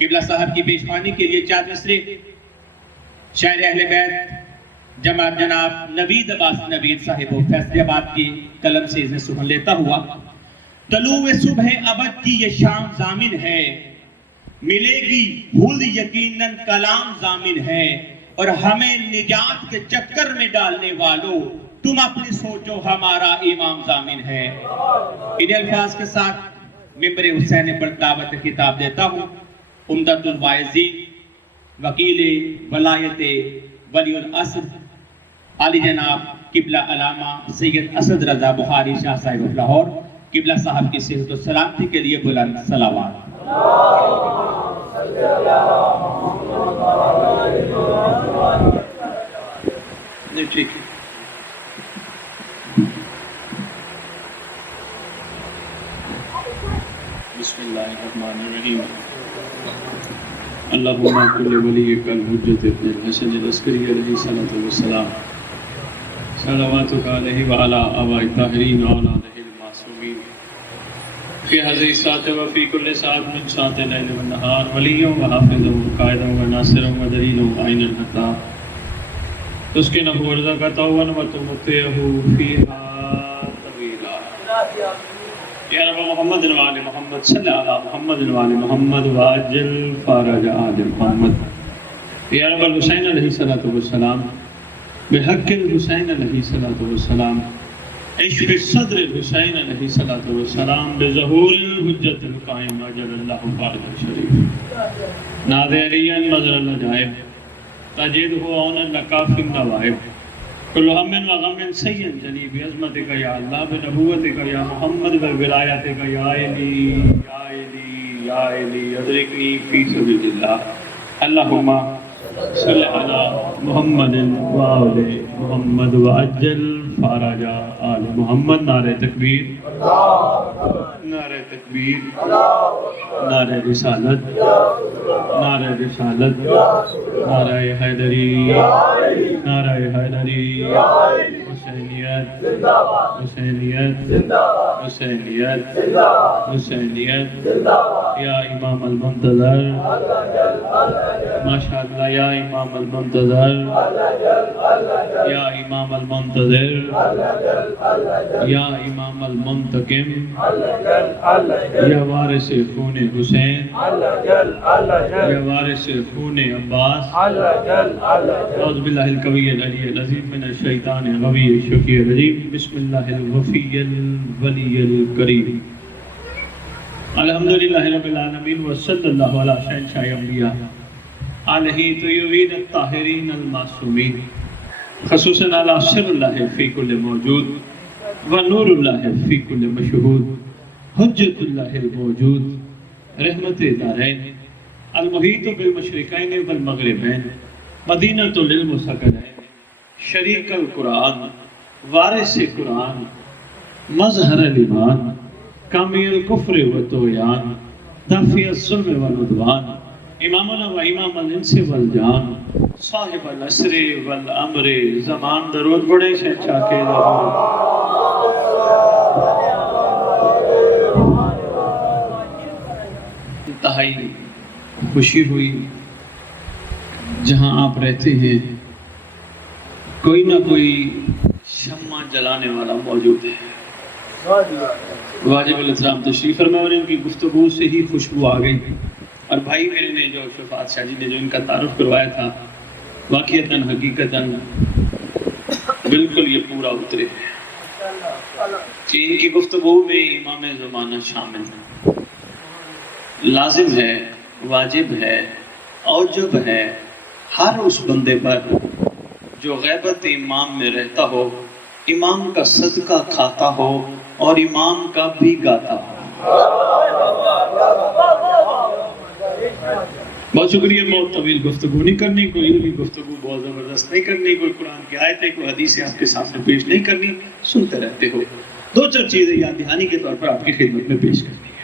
قبلہ صاحب کی پیشوانی کے لیے 4 مصرے شاعر اہل بیت جناب نوید عباس نوید صاحب فیصل آباد کی قلم سے اسے سخن لیتا ہوا۔ طلوع صبح ابد کی یہ شام ضامن ہے، ملے گی بھول یقیناً کلام ضامن ہے، اور ہمیں نجات کے چکر میں ڈالنے والوں تم اپنی سوچو ہمارا امام ضامن ہے۔ ان الفاظ کے ساتھ ممبر حسین پر دعوت خطاب دیتا ہوں عمدۃ الواعظین، وکیل ولایت ولی العصر علی جناب قبلہ علامہ سید اسد رضا بخاری شاہ صاحب آف لاہور، قبلہ صاحب کی صحت و سلامتی کے لیے بلند صلوات۔ ٹھیک ہے۔ بسم اللہ الرحمن الرحیم۔ اللہم کل ولیک الحجۃ ابن الحسن العسکری علیہ الصلوۃ والسلام، صلواتک علیہ وعلی آبائہ الطاہرین واولادہ المعصومین، فی ہذہ الساعۃ وفی کل ساعۃ من ساعات اللیل والنہار، ولیہ وحافظ وقائد وناصر ودلیل وعین الحق، تسکنہ ورزقہ وتمتعہ فیہا طویلا۔ یا رب محمد وآل محمد صلی علی محمد وآل محمد وعجل فرج آل محمد۔ یا رب الحسین علیہ السلام بحق الحسین علیہ السلام، اشف صدر الحسین علیہ السلام، بظہور الحجت القائم اجل اللہ فرج الشریف، ناد علیہ مظہر العجائب، تجدہ عونا لکا فی النوائب، کل ہم و غم سید جلی بعظمتک یا اللہ، بنبوتک یا محمد، بولایتک یا علی یا علی یا علی، ادرکنی فی سبیل اللہ۔ اللہم صلی علی محمد وآل محمد وعجل فرج آل محمد۔ نعرہ تکبیر، نعرہ تکبیر، نعرہ رسالت، نعرہ رسالت، نعرہ حیدری، نعرہ حیدری، حسینیت، حسینیت، حسینیت، حسینیت، یا امام المنتظر، ماشاءاللہ یا امام المنتظر، یا امام المنتظر، یا امام المنتقم، یا وارث خون حسین، یا وارث خون عباس، اعوذ باللہ القوی العلی العظیم من الشیطان الغوی الشقی الرجیم، بسم اللہ الوفی الولی الکریم، الحمدللہ رب العالمین، وصلی اللہ علی شہنشاہ انبیاء علیہ طیبین الطاہرین المعصومین، خصوصاً علی سر اللہ فی کل موجود ونور اللہ فی کل مشہود، حجت اللہ الموجود، رحمت دارین، المحیط بالمشرقین والمغربین، مدینۃ للمسکنین، شریک القرآن، وارث قرآن، مظہر الایمان، کامی الکفر و طغیان، دافع الظلم والعدوان، امامنا و امام الانس والجان، صاحب العصر والامر زمان، درود بڑے شہنشاہ کے لاہور۔ انتہائی خوشی ہوئی جہاں آپ رہتے ہیں کوئی نہ کوئی شمع جلانے والا موجود ہے۔ واجب الاحترام تشریف فرما، اور ان کی گفتگو سے ہی خوشبو آ گئی، اور بھائی میرے نے جو شفاعت شاہ جی نے جو ان کا تعارف کروایا تھا، واقعتاً حقیقتاً بالکل یہ پورا اترے کہ ان کی گفتگو میں امام زمانہ شامل ہے، لازم ہے، واجب ہے، اوجب ہے ہر اس بندے پر جو غیبت امام میں رہتا ہو، امام کا صدقہ کھاتا ہو اور امام کا بھی گاتا ہو۔ بہت شکریہ، بہت طویل گفتگو نہیں کرنی، کوئی علمی گفتگو بہت زبردست نہیں کرنی، کوئی قرآن کی آیتیں، کوئی حدیثیں آپ کے سامنے پیش نہیں کرنی، سنتے رہتے ہو۔ 2-4 چیزیں یاد دہانی کے طور پر آپ کی خدمت میں پیش کرنی ہے۔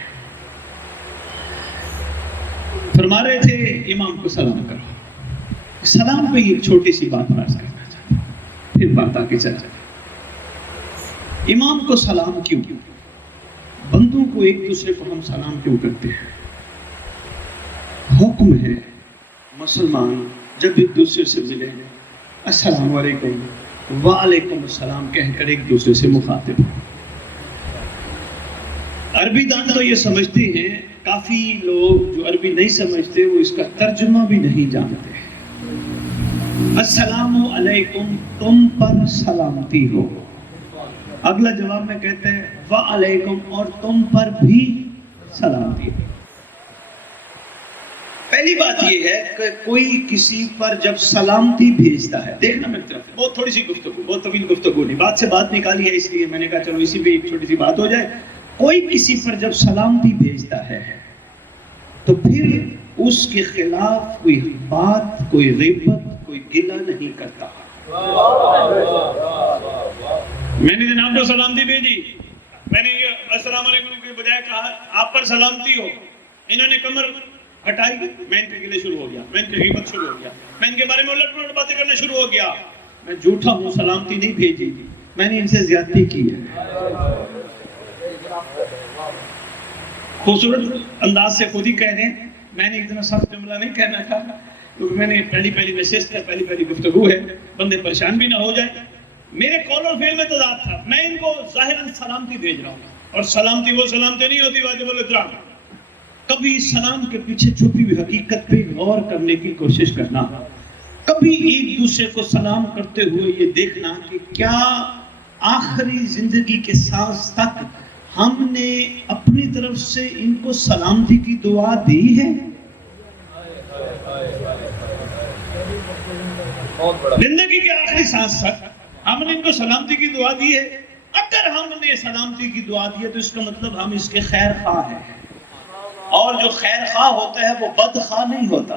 فرما رہے تھے امام کو سلام کرو، سلام پہ ایک چھوٹی سی بات عرض کرنا چاہتا ہوں، پھر بات آگے چل جائے۔ امام کو سلام کیوں؟ بندوں کو ایک دوسرے کو ہم سلام کیوں کرتے ہیں؟ حکم ہے مسلمان جب ایک دوسرے سے ملے السلام علیکم وعلیکم السلام کہہ کر ایک دوسرے سے مخاطب ہو۔ عربی دان تو یہ سمجھتے ہیں، کافی لوگ جو عربی نہیں سمجھتے وہ اس کا ترجمہ بھی نہیں جانتے۔ السلام علیکم تم پر سلامتی ہو، اگلا جواب میں کہتے ہیں وعلیکم اور تم پر بھی سلامتی ہو۔ پہلی بات یہ ہے کہ کوئی کسی پر جب سلامتی بھیجتا ہے، دیکھنا میری طرف سے، بہت تھوڑی سی گفتگو، بہت طویل گفتگو نہیں، بات سے بات نکالی ہے اس لیے میں نے کہا چلو اسی پہ ایک چھوٹی سی بات ہو جائے۔ کوئی کسی پر جب سلامتی بھیجتا ہے تو پھر اس کے خلاف کوئی بات، کوئی غیبت، کوئی گلہ نہیں کرتا۔ میں نے جناب کو سلامتی بھیجی، میں نے یہ السلام علیکم کے بجائے کہا آپ پر سلامتی ہو، انہوں نے کمر ہٹائی، میں ان کے گلے شروع ہو گیا، میں ان کی غیبت شروع ہو گیا، میں ان کے بارے میں الٹ پلٹ باتیں کرنا شروع ہو گیا۔ میں جھوٹا ہوں، سلامتی نہیں بھیجی، میں نے ان سے زیادتی کی ہے۔ خوبصورت انداز سے خود ہی کہہ رہے ہیں، میں نے اتنا سخت جملہ نہیں کہنا تھا، کیونکہ میں نے پہلی میسج تھا، پہلی گفتگو ہے، بندے پریشان بھی نہ ہو جائے۔ میرے قول اور فعل میں تضاد تھا، میں ان کو ظاہراً سلامتی بھیج رہا ہوں، اور سلامتی وہ سلامتی نہیں ہوتی واجب الاحترام۔ کبھی سلام کے پیچھے چھپی ہوئی حقیقت پہ غور کرنے کی کوشش کرنا، کبھی ایک دوسرے کو سلام کرتے ہوئے یہ دیکھنا کہ کیا آخری زندگی کے سانس تک ہم نے اپنی طرف سے ان کو سلامتی کی دعا دی ہے۔ زندگی کے آخری سانس تک ہم نے ان کو سلامتی کی دعا دی ہے۔ اگر ہم نے سلامتی کی دعا دی ہے تو اس کا مطلب ہم اس کے خیر خواہ ہیں، اور جو خیر خواہ ہوتا ہے وہ بد خواہ نہیں ہوتا۔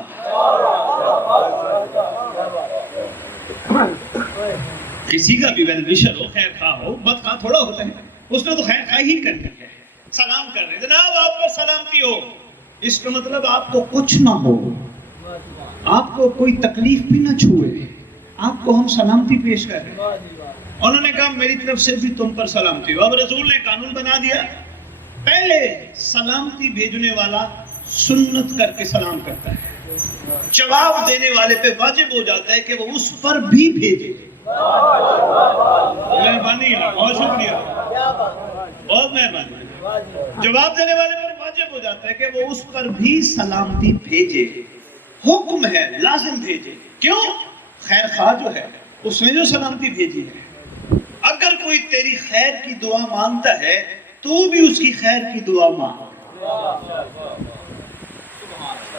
کسی کا بھی ویل وشر ہو، خیر خواہ ہو، بد خواہ تھوڑا ہوتا ہے، اس نے تو خیر خواہ ہی کرنی ہے۔ سلام کر رہے ہیں جناب آپ پر سلامتی ہو، اس کا مطلب آپ کو کچھ نہ ہو، آپ کو کوئی تکلیف بھی نہ چھوئے، آپ کو ہم سلامتی پیش کر رہے ہیں۔ انہوں نے کہا میری طرف سے بھی تم پر سلامتی ہو۔ اب رسول نے قانون بنا دیا، پہلے سلامتی بھیجنے والا سنت کر کے سلام کرتا ہے، جواب دینے والے پہ واجب ہو جاتا ہے کہ وہ اس پر بھی بھیجے۔ مہربانی ہے، بہت شکریہ، بہت مہربانی۔ جواب دینے والے پر واجب ہو جاتا ہے کہ وہ اس پر بھی سلامتی بھیجے، حکم ہے لازم بھیجے۔ کیوں؟ خیر خواہ جو ہے اس نے جو سلامتی بھیجی ہے، اگر کوئی تیری خیر کی دعا مانگتا ہے تو بھی اس کی خیر کی دعا مانگ۔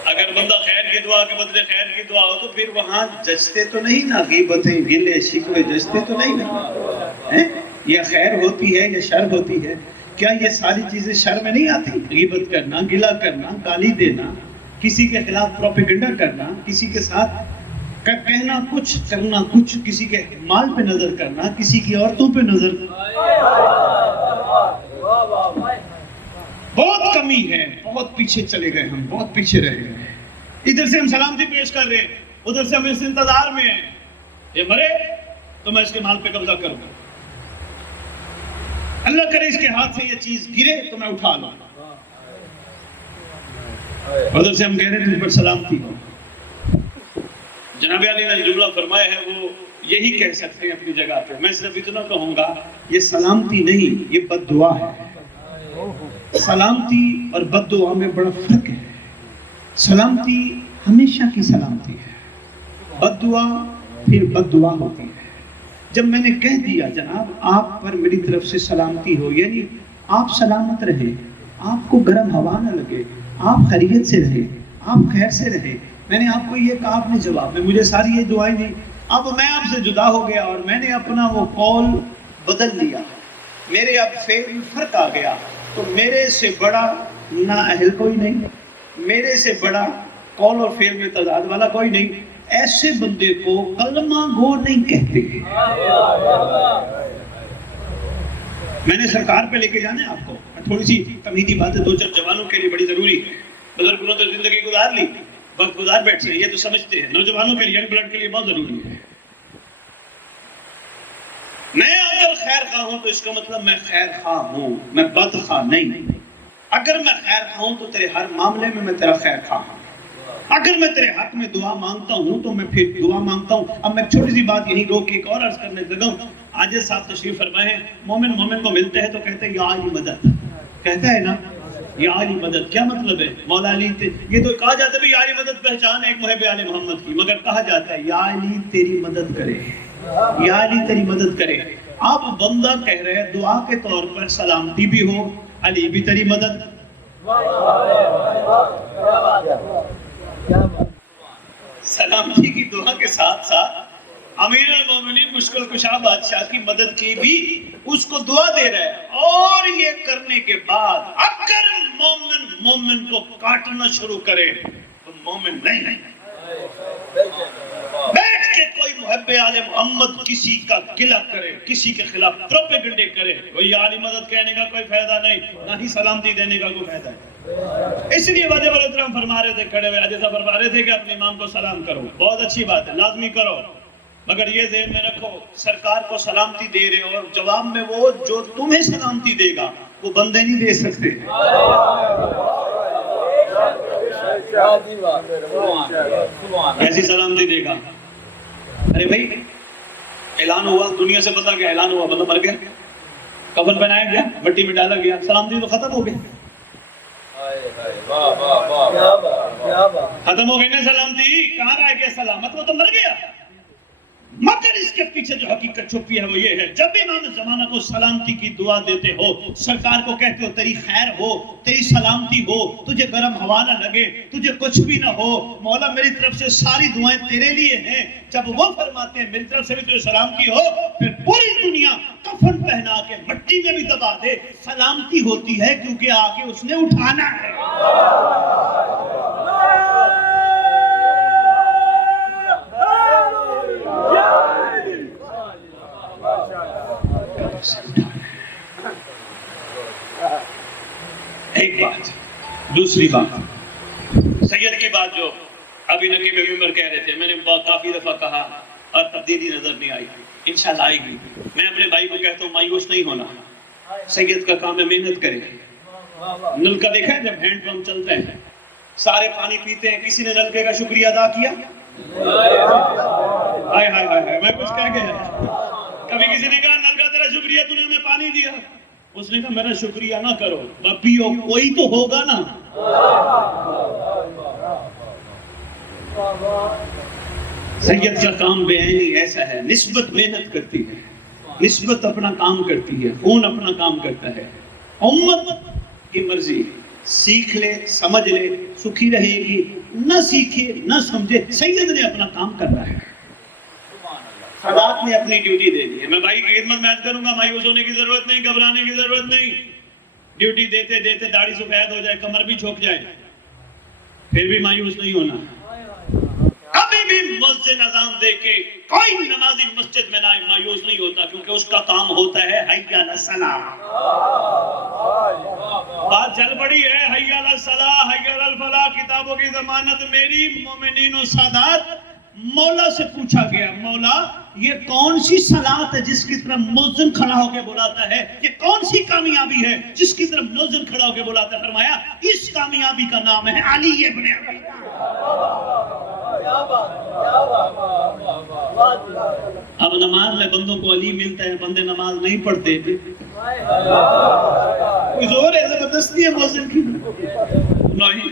اگر بندہ خیر کی دعا کے بدلے خیر کی دعا ہو تو پھر وہاں ججتے تو نہیں نا، غیبتیں گلے شکوے ججتے تو نہیں نا، یا خیر ہوتی ہے یا شر ہوتی ہے؟ کیا یہ ساری چیزیں شر میں نہیں آتی؟ غیبت کرنا، گلہ کرنا، گالی دینا، کسی کے خلاف پروپیگنڈا کرنا، کسی کے ساتھ کہنا کچھ کرنا کچھ، کسی کے مال پہ نظر کرنا، کسی کی عورتوں پہ نظر۔ بہت کمی ہے، بہت پیچھے چلے گئے ہم، بہت پیچھے رہ گئے۔ ادھر سے ہم سلامتی پیش کر رہے ہیں، ادھر سے ہم اس انتظار میں ہیں یہ مرے تو میں اس کے مال پہ قبضہ کروں، اللہ کرے اس کے ہاتھ سے یہ چیز گرے تو میں اٹھا لوں۔ ادھر سے ہم کہہ رہے ہیں تجھ پر سلامتی ہو۔ جناب علی نے جملہ فرمایا ہے وہ یہی کہہ سکتے ہیں اپنی جگہ پہ، میں صرف اتنا کہوں گا یہ سلامتی نہیں، یہ بد دعا ہے۔ سلامتی اور بد دعا میں بڑا فرق ہے۔ سلامتی ہمیشہ کی سلامتی ہے، بد دعا پھر بد دعا ہوتی ہے۔ جب میں نے کہہ دیا جناب آپ پر میری طرف سے سلامتی ہو، یعنی آپ سلامت رہیں، آپ کو گرم ہوا نہ لگے، آپ خیریت سے رہیں، آپ خیر سے رہیں، میں نے آپ کو یہ کہا، آپ نے جواب میں مجھے ساری یہ دعائیں دی۔ اب میں آپ سے جدا ہو گیا اور میں نے اپنا وہ قول بدل لیا، میرے اب فعل میں فرق آ گیا، تو میرے سے بڑا نااہل کوئی نہیں، میرے سے بڑا قول اور فعل میں تضاد والا کوئی نہیں۔ ایسے بندے کو کلمہ گو نہیں کہتے۔ میں نے سرکار پہ لے کے جانا ہے آپ کو، تھوڑی سی تمہیدی باتیں دو چار جوانوں کے لیے بڑی ضروری ہے۔ بزرگوں نے تو زندگی گزار لی، وقت گزار بیٹھے ہیں، یہ تو سمجھتے ہیں، نوجوانوں کے لیے، ینگ بلڈ کے لیے بہت ضروری ہے۔ میں اگر خیر خواہ ہوں تو اس کا مطلب میں خیر خواہ ہوں، میں بد خواہ نہیں۔ اگر میں خیر خواہ ہوں تو تیرے ہر معاملے میں میں تیرا خیر خواہ ہوں۔ اگر میں تیرے حق میں دعا مانگتا ہوں تو میں پھر دعا مانگتا ہوں. اب میں چھوٹی سی بات یہیں روک کے ایک اور عرض کرنے لگا ہوں. عاجز صاحب تشریف فرمائے ہیں. مومن کو ملتے ہیں تو کہتے ہیں یا علی مدد, کہتا ہے نا یا علی مدد. کیا مطلب ہے؟ مولا علی یہ تو کہا جاتا ہے یا علی مدد پہچان ہے ایک محب آل محمد کی, مگر کہا جاتا ہے یا علی تیری مدد کرے, یا علی تیری مدد کرے. اب بندہ کہہ رہے ہیں دعا کے طور پر سلامتی بھی ہو, علی بھی تیری مدد. سلامتی کی دعا کے ساتھ ساتھ امیر المومنین مشکل کشا بادشاہ کی مدد کی بھی اس کو دعا دے رہا ہے. اور یہ کرنے کے بعد اگر مومن کو کاٹنا شروع کرے تو مومن نہیں بیٹھ کے کوئی محب آل محمد کسی کا گلہ کرے, کسی کے خلاف پروپیگنڈے کرے, کوئی علی مدد کہنے کا کوئی فائدہ نہیں, نہ ہی سلامتی دینے کا کوئی فائدہ ہے. اس لیے واجب الکرام فرما رہے تھے کھڑے ہوئے, عاجز صاحب فرما رہے تھے کہ اپنے امام کو سلام کرو. بہت اچھی بات ہے, لازمی کرو, مگر یہ ذہن میں رکھو سرکار کو سلامتی دے رہے ہو اور جواب میں وہ جو تمہیں سلامتی دے گا وہ بندے نہیں دے سکتے. کیسی سلامتی دے گا؟ ارے بھائی اعلان ہوا, دنیا سے پتا کیا اعلان ہوا, بندہ مر گیا, کفن پہنایا گیا, مٹی میں ڈالا گیا, سلامتی تو ختم ہو گئی. ختم ہو گئی نا سلامتی, کہاں رہ گیا سلامت, وہ تو مر گیا. مگر اس کے پیچھے جو حقیقت چھپی ہے وہ یہ ہے, جب امام زمانہ کو سلامتی کی دعا دیتے ہو, سرکار کو کہتے ہو تیری خیر ہو, تیری سلامتی ہو, تجھے گرم ہوا نہ لگے, تجھے کچھ بھی نہ ہو, مولا میری طرف سے ساری دعائیں تیرے لیے ہیں, جب وہ فرماتے ہیں میری طرف سے بھی تجھے سلامتی ہو, پھر پوری دنیا کفن پہنا کے مٹی میں بھی دبا دے, سلامتی ہوتی ہے کیونکہ آگے اس نے اٹھانا ہے. ایک بات. دوسری بات, سید کی بات جو ابھی نقیب عمر کہہ رہے تھے, میں نے کافی دفعہ کہا اور تبدیلی نظر نہیں آئی, انشاءاللہ آئے گی. میں اپنے بھائی کو کہتا ہوں مایوس نہیں ہونا, سید کا کام ہے محنت کرے. نل کا دیکھا ہے جب ہینڈ پمپ چلتے ہیں سارے پانی پیتے ہیں, کسی نے نلکے کا شکریہ ادا کیا؟ ہائے ہائے ہائے, میں کچھ کہہ گیا. کبھی کسی نے کہا نلکا تیرا شکریہ تو نے ہمیں پانی دیا, اس نے کہا میرا شکریہ نہ کرو, پیو, کوئی تو ہوگا نا. سید کا کام بیانی ایسا ہے, نسبت محنت کرتی ہے, نسبت اپنا کام کرتی ہے, خون اپنا کام کرتا ہے. امت کی مرضی, سیکھ لے سمجھ لے سکھی رہے گی, نہ سیکھے نہ سمجھے, سید نے اپنا کام کرنا ہے. سادات نے اپنی ڈیوٹی دے دی ہے. میں بھائی کی خدمت میں عرض کروں گا, مایوس ہونے کی ضرورت نہیں, گھبرانے کی ضرورت نہیں. ڈیوٹی دیتے دیتے داڑھی سفید ہو جائے, کمر بھی جھک جائے, پھر بھی مایوس نہیں ہونا. کبھی بھی مسجد اذان دے کے کوئی نمازی مسجد میں نہ مایوس نہیں ہوتا, کیونکہ اس کا کام ہوتا ہے حی علی الصلاۃ. بات چل پڑی ہے, حی علی الصلاۃ, حی علی الفلاح, کتابوں کی ضمانت میری. مومنین و سادات, مولا سے پوچھا گیا, مولا یہ کون سی صلاۃ ہے جس کی طرف مؤذن کھڑا ہو کے بلاتا ہے, یہ کون سی کامیابی ہے جس کی طرف مؤذن کھڑا ہو کے بلاتا ہے؟ فرمایا اس کامیابی کا نام ہے علی ابن ابی طالب. اب نماز میں بندوں کو علی ملتا ہے, بندے نماز نہیں پڑھتے. کوئی زور ہے زبردستی ہے مؤذن کی؟ نہیں,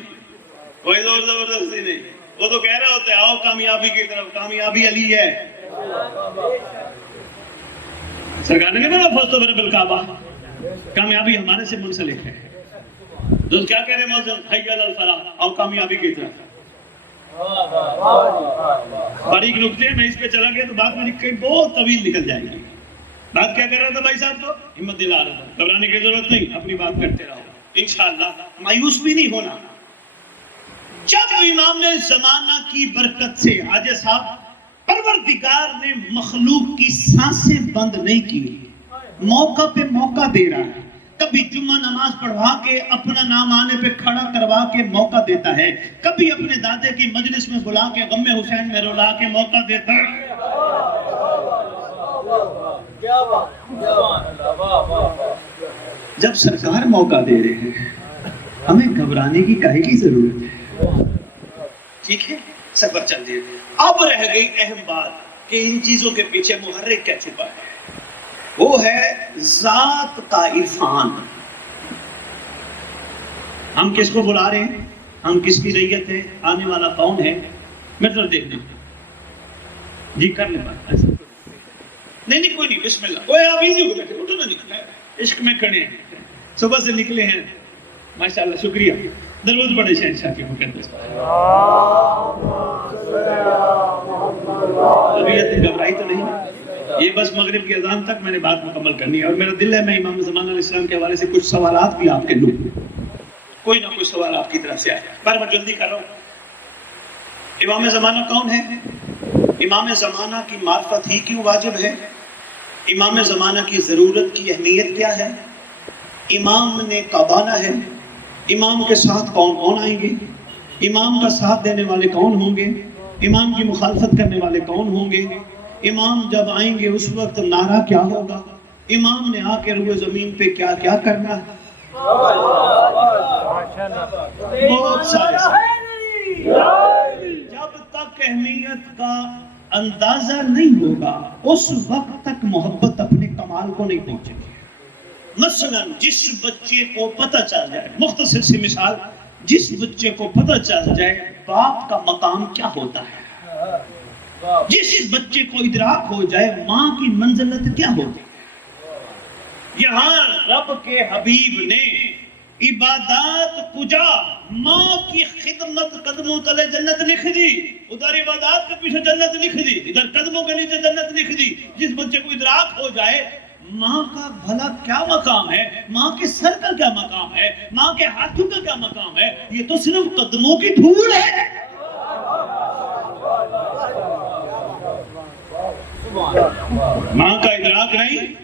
کوئی زور زبردستی نہیں. وہ تو کہہ رہا ہوتا ہے آؤ کامیابی کی طرف, کامیابی علی ہے. سرکار نے کہا فوز برب الکعبہ, کامیابی ہمارے سے منسلک ہے. تو کیا کہہ رہے مؤذن, حی علی الفلاح, آؤ کامیابی کی طرف. باریک نکتے ہیں, میں اس پہ چلا گیا تو بات میری کئی بہت طویل نکل جائے گی. بات کیا کر رہا تھا بھائی صاحب کو, ہمت دلا رہا تھا, گھبرانے کی ضرورت نہیں, اپنی بات کرتے رہو, انشاءاللہ مایوس بھی نہیں ہونا. جب امام زمانہ کی برکت سے عاجز صاحب, پروردگار نے مخلوق کی سانسیں بند نہیں کی, موقع پہ موقع دے رہا ہے. کبھی جمعہ نماز پڑھوا کے اپنا نام آنے پہ کھڑا کروا کے موقع دیتا ہے, کبھی اپنے دادے کی مجلس میں بلا کے غم حسین میں رلا کے موقع دیتا ہے. جب سرکار موقع دے رہے ہیں, ہمیں گھبرانے کی کاہے کی ضرورت ہے؟ ٹھیک ہے، سفر چل دیا. اب رہ گئی اہم بات کہ ان چیزوں کے پیچھے محرک کیا چھپا ہے. وہ ہے ذات کا عرفان. ہم کس کو بلا رہے ہیں، ہم کس کی ریت ہے، آنے والا کون ہے. مطلب دیکھ لیں جی، کر لیں بات. ایسا نہیں کوئی نہیں، بسم اللہ. کوئی آپ ہی نہیں بیٹھے، اٹھو نہ، نکلے عشق میں کھڑے ہیں، صبح سے نکلے ہیں. ماشاءاللہ، شکریہ. درود پڑھے شہنشاہ کے مقدس پر. طبیعت گھبرائی تو نہیں؟ یہ بس مغرب کی اذان تک میں نے بات مکمل کرنی ہے، اور میرا دل ہے میں امام زمانہ علیہ السلام کے حوالے سے کچھ سوالات بھی آپ کے لوں، کوئی نہ کوئی سوال آپ کی طرف سے آئے. پر میں جلدی کر رہا ہوں. امام زمانہ کون ہے؟ امام زمانہ کی معرفت ہی کیوں واجب ہے؟ امام زمانہ کی ضرورت کی اہمیت کیا ہے؟ امام نے کب آنا ہے؟ امام کے ساتھ کون کون آئیں گے؟ امام کا ساتھ دینے والے کون ہوں گے؟ امام کی مخالفت کرنے والے کون ہوں گے؟ امام جب آئیں گے اس وقت نعرہ کیا ہوگا؟ امام نے آ کے روئے زمین پہ کیا کیا کرنا ہے؟ بہت سارے. جب تک اہمیت کا اندازہ نہیں ہوگا اس وقت تک محبت اپنے کمال کو نہیں پہنچے گی. مثلا جس بچے کو پتہ چل جائے، مختصر سی مثال، جس بچے کو پتہ چل جائے باپ کا مقام کیا ہوتا ہے، جس بچے کو ادراک ہو جائے ماں کی منزلت کیا ہوتی ہے. یہاں رب کے حبیب نے عبادات کجا ماں کی خدمت قدموں تلے جنت لکھ دی. ادھر عبادات کے پیچھے جنت لکھ دی، ادھر قدموں کے نیچے جنت لکھ دی. جس بچے کو ادراک ہو جائے ماں کا بھلا کیا مقام ہے، ماں کے سر کا کیا مقام ہے، ماں کے ہاتھوں کا کیا مقام ہے، یہ تو صرف قدموں کی دھول ہے. ماں کا ادراک نہیں،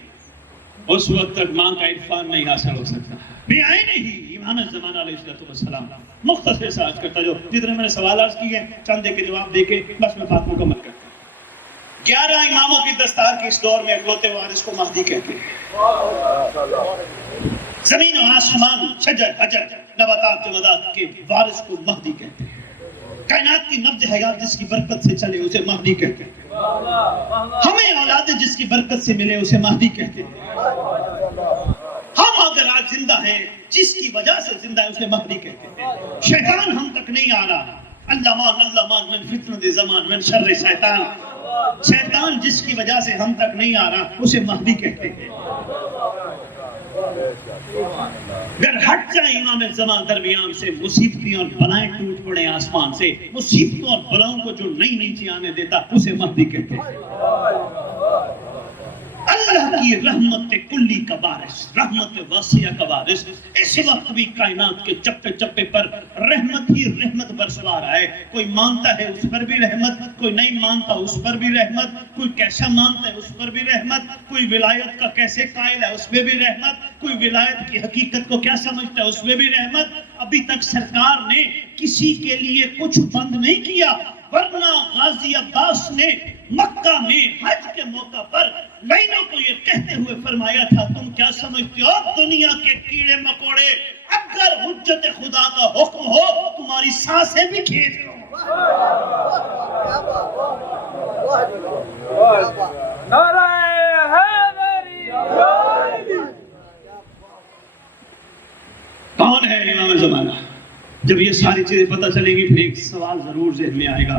اس وقت تک ماں کا عرفان نہیں حاصل ہو سکتا. بے آئے نہیں امام زمانہ علیہ السلام. مختصر سے آج کرتا جو جتنے میں نے سوال آج کیے ہیں چند کے جواب دے کے بس میں بات مکمل کرتا ہوں. 11 اماموں کی دستار کی اس دور میں اکلوتے وارث کو مہدی کہتے ہیں. زمین و آسمان، شجر حجر، نباتات جمادات کے وارث کو مہدی کہتے ہیں. کائنات کی نبض حیات جس کی برکت سے چلے اسے مہدی کہتے ہیں. ہمیں اولاد جس کی برکت سے ملے اسے مہدی کہتے ہیں. ہم اگر آج زندہ ہیں جس کی وجہ سے زندہ ہے اسے مہدی کہتے ہیں. شیطان ہم تک نہیں آ رہا. اللہ مان من فتنۃ زمان من شر شیطان. شیطان جس کی وجہ سے ہم تک نہیں آ رہا اسے مہدی کہتے ہیں. اگر ہٹ جائیں امام زمان درمیان سے، مصیبتیں اور بلائیں ٹوٹ پڑے آسمان سے، مصیبتوں اور بلاؤں کو جو نہیں نیچے آنے دیتا اسے مہدی کہتے ہیں. اللہ کی رحمت کلی کا بارش، رحمت واسعہ کا بارش. اس وقت بھی کائنات کے چپے چپے پر رحمت ہی رحمت برسوا رہا ہے. کوئی مانتا ہے اس پر بھی رحمت، کوئی نہیں مانتا اس پر بھی رحمت. کوئی کیسا مانتا ہے اس پر بھی رحمت، کوئی ولایت کا کیسے قائل ہے اس میں بھی رحمت، کوئی ولایت کی حقیقت کو کیا سمجھتا ہے اس میں بھی رحمت. ابھی تک سرکار نے کسی کے لیے کچھ بند نہیں کیا، ورنہ غازی عباس نے مکہ میں حج کے موقع پر لائنوں کو یہ کہتے ہوئے فرمایا تھا، تم کیا سمجھتے ہو دنیا کے کیڑے مکوڑے اگر حجت خدا کا حکم ہو تمہاری سانسیں بھی کھینچ لو. کون ہے امام زمانہ؟ جب یہ ساری چیزیں پتہ چلیں گی پھر ایک سوال ضرور ذہن میں آئے گا،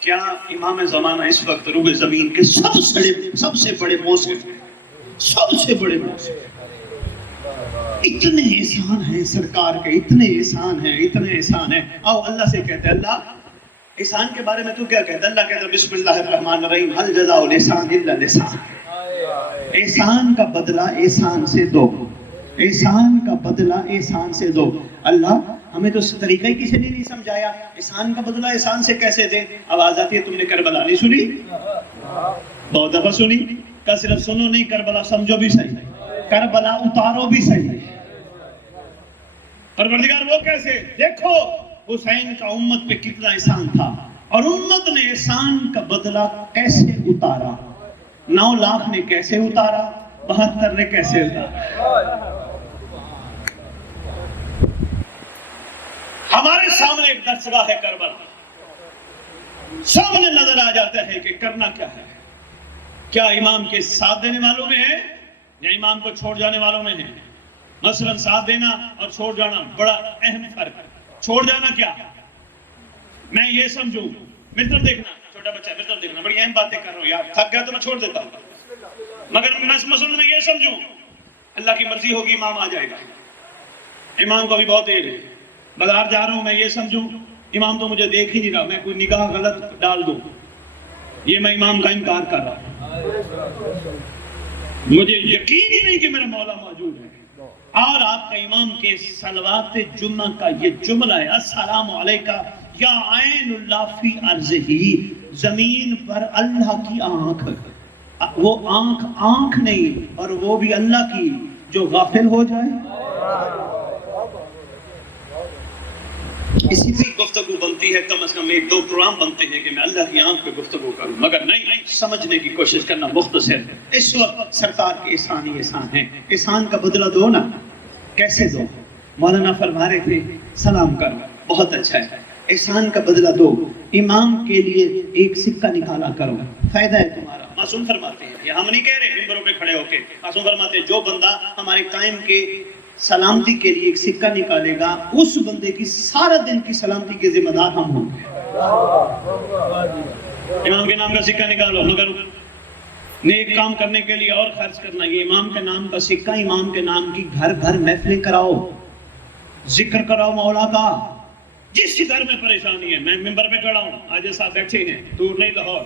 کیا امام زمانہ اس وقت روح زمین کے سب سے بڑے موصف ہیں؟ سب سے بڑے موصف. اتنے احسان ہیں سرکار کے، اتنے احسان ہیں، اتنے احسان ہیں. آؤ اللہ سے کہتے ہیں اللہ احسان کے بارے میں تو کیا کہتا ہے؟ اللہ کہتا ہے بسم اللہ الرحمن الرحیم هل جزاء الاحسان الا الاحسان. احسان کا بدلہ احسان سے دو، احسان کا بدلہ احسان سے دو. اللہ ہمیں تو طریقہ ہی کسی نے نہیں سمجھایا، احسان کا بدلہ احسان سے کیسے دیں. آواز آتی ہے تم نے کربلا نہیں سنی؟ بہت دفعہ سنی. کا صرف سنو نہیں، کربلا سمجھو بھی صحیح، کربلا اتارو بھی صحیح. پروردگار وہ کیسے؟ دیکھو حسین کا امت پہ کتنا احسان تھا اور امت نے احسان کا بدلہ کیسے اتارا. 9 لاکھ نے کیسے اتارا، 72 نے کیسے اتارا. ہمارے سامنے ایک درسگاہ ہے کربلا. سامنے نظر آ جاتا ہے کہ کرنا کیا ہے. کیا امام کے ساتھ دینے والوں میں ہے یا امام کو چھوڑ جانے والوں میں ہے؟ مثلا ساتھ دینا اور چھوڑ جانا بڑا اہم فرق ہے. چھوڑ جانا کیا؟ میں یہ سمجھوں، میری طرف دیکھنا، چھوٹا بچہ میری طرف دیکھنا، بڑی اہم باتیں کر رہا ہوں یار، تھک گیا تو میں چھوڑ دیتا ہوں. مگر مثلا میں یہ سمجھوں اللہ کی مرضی ہوگی امام آ جائے گا، امام کو بھی بہت دیر ہے، بازار جا رہا ہوں، میں یہ سمجھوں امام تو مجھے دیکھ ہی نہیں رہا، میں کوئی نگاہ غلط ڈال دوں، یہ میں امام کا انکار کر رہا ہوں. مجھے یقین ہی نہیں کہ میرا مولا موجود ہے. اور آپ کا امام کے صلوات جمعہ کا یہ جملہ ہے، السلام علیکہ یا عین اللہ فی ارضہ، زمین پر اللہ کی آنکھ، وہ آنکھ نہیں، اور وہ بھی اللہ کی جو غافل ہو جائے. اسی پہ گفتگو بنتی ہے، کم از کم ایک دو پروگرام بنتے ہیں کہ میں اللہ کی آنکھ پہ گفتگو کروں، مگر نہیں، سمجھنے کی کوشش کرنا مختصر. اس وقت سرکار کے احسان ہی احسان ہیں، احسان کا بدلہ دو نا. کیسے دو؟ مولانا فرما رہے تھے سلام کرو، بہت اچھا ہے، احسان کا بدلہ دو. امام کے لیے ایک سکہ نکالا کرو، فائدہ ہے تمہارا. معصوم فرماتے ہیں، یہ ہم نہیں کہہ رہے ممبروں پہ کھڑے ہو کے، معصوم فرماتے ہیں جو بندہ ہمارے قائم کے سلامتی کے لیے ایک سکہ نکالے گا، اس بندے کی سارا دن کی سلامتی کے ذمہ دار ہم ہوں گے. امام کے نام کا سکہ نکالو، مگر نیک کام کرنے کے لیے اور خرچ کرنا. یہ امام کے نام کا سکہ، امام کے نام کی گھر گھر محفلیں کراؤ، ذکر کراؤ مولا کا. جس گھر میں پریشانی ہے، میں ممبر پہ کھڑا ہوں، آج صاحب بیٹھے ہیں دور نہیں لاہور،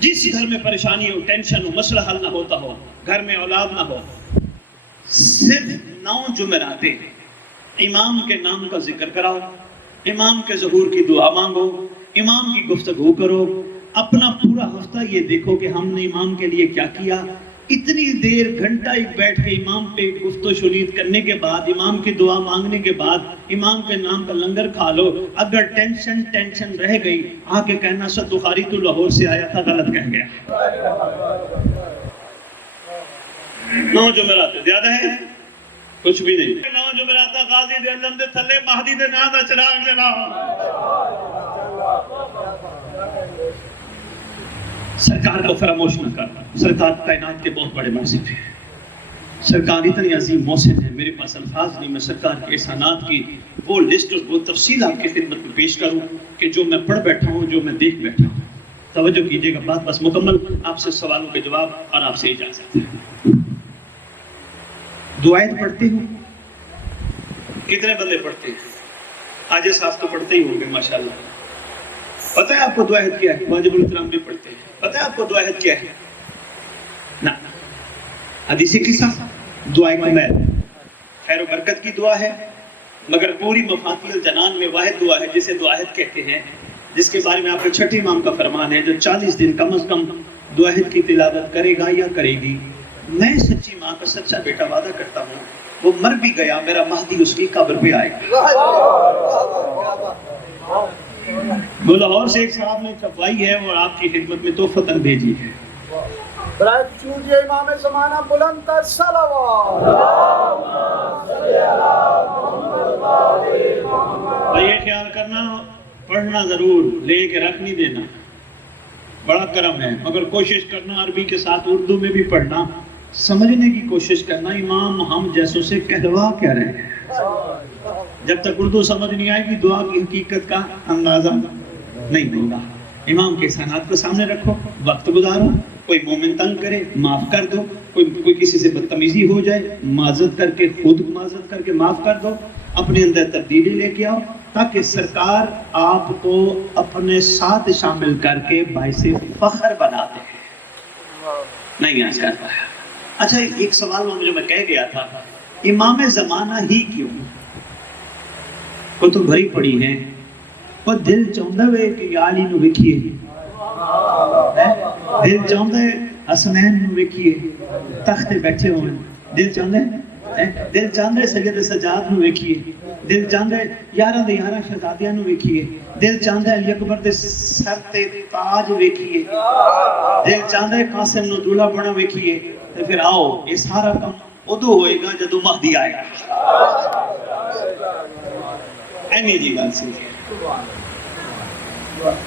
جس گھر میں پریشانی ہو، ٹینشن ہو، مسئلہ حل نہ ہوتا ہو، گھر میں اولاد نہ ہو، صرف 9 جمعراتے امام کے نام کا ذکر کراؤ، امام کے ظہور کی دعا مانگو، امام کی گفتگو کرو. اپنا پورا ہفتہ یہ دیکھو کہ ہم نے امام کے لیے کیا کیا. اتنی دیر گھنٹہ ایک بیٹھ کے امام پہ گفت و شنید کرنے کے بعد، امام کی دعا مانگنے کے بعد امام کے نام کا لنگر کھا لو. اگر ٹینشن رہ گئی، آ کے کہنا سد بخاری تو لاہور سے آیا تھا، غلط کہہ گیا. 9 جمعرات زیادہ ہے کچھ بھی نہیں. 9 جمعرات غازی دے علم دے تھلے مہدی دے نام دا چراغ جلا. سرکار کو فراموش نہ کرنا. سرکار کائنات کے بہت بڑے منصب ہیں، سرکار اتنی عظیم محسن ہے، میرے پاس الفاظ نہیں میں سرکار کے احسانات کی وہ لسٹ اور وہ تفصیل آپ کی خدمت میں پیش کروں کہ جو میں پڑھ بیٹھا ہوں، جو میں دیکھ بیٹھا ہوں. توجہ کیجئے گا، بات بس مکمل، آپ سے سوالوں کے جواب اور آپ سے اجازت ہے. دعائیں پڑھتے ہوں، کتنے بندے پڑھتے ہیں؟ آج صاحب تو پڑھتے ہی ہوں گے ماشاءاللہ. پتہ ہے آپ کو دعائیں کیا ہے؟ واجب الاحترام بھی پڑھتے ہیں. پتہ ہے آپ کو دعائیں کیا ہے؟ نہ حدیثی قصہ دعائیں قبیل خیر و برکت کی دعا ہے، مگر پوری مفاتیح الجنان میں واحد دعا ہے جسے دعائیں کہتے ہیں، جس کے بارے میں آپ کے چھٹے امام کا فرمان ہے، جو 40 دن کم از کم دعائیں کی تلاوت کرے گا یا کرے گی، میں سچی ماں کا سچا بیٹا وعدہ کرتا ہوں وہ مر بھی گیا، میرا مہدی اس کی قبر پہ آئے گا. وہ لاہور سے ایک صاحب نے چھپوائی ہے اور آپ کی خدمت میں تحفتاً بھیجی ہے. برائے چوٹیے امام زمانہ بلند تر صلوات. یہ خیال کرنا، پڑھنا ضرور، لے کے رکھ نہیں دینا، بڑا کرم ہے، مگر کوشش کرنا عربی کے ساتھ اردو میں بھی پڑھنا، سمجھنے کی کوشش کرنا. امام ہم جیسوں سے کہلوا کیا رہے ہیں. جب تک اردو سمجھ نہیں آئے گی دعا کی حقیقت کا اندازہ نہیں ہوگا. امام کے احسانات کو سامنے رکھو، وقت گزارو، کوئی مومن تنگ کرے معاف کر دو، کوئی کسی سے بدتمیزی ہو جائے معذرت کر کے، خود معذرت کر کے معاف کر دو، اپنے اندر تبدیلی لے کے آؤ تاکہ سرکار آپ کو اپنے ساتھ شامل کر کے باعث فخر بنا دے. نہیں آج کر پایا. اچھا ایک سوال مجھے میں کہہ گیا تھا، امام زمانہ ہی کیوں؟ کتب بھری پڑی ہیں، وہ دل چاہتا ہے کہ علی نو ویکھیے، دل چاہتا ہے حسنین نو ویکھیے تخت بیٹھے ہوئے، دل چاہتا ہے سید سجاد نو ویکھیے، دل چاہتا ہے 11 دے 11 شہزادیاں نو ویکھیے، دل چاہتا ہے علی اکبر دے سر تے تاج ویکھیے، دل چاہتا ہے قاسم نو دولہا بنا ویکھیے. تو پھر آؤ یہ سارا کام ادو ہوئے گا جدو مہدی آئے گا. اینی جی گل سی.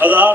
1000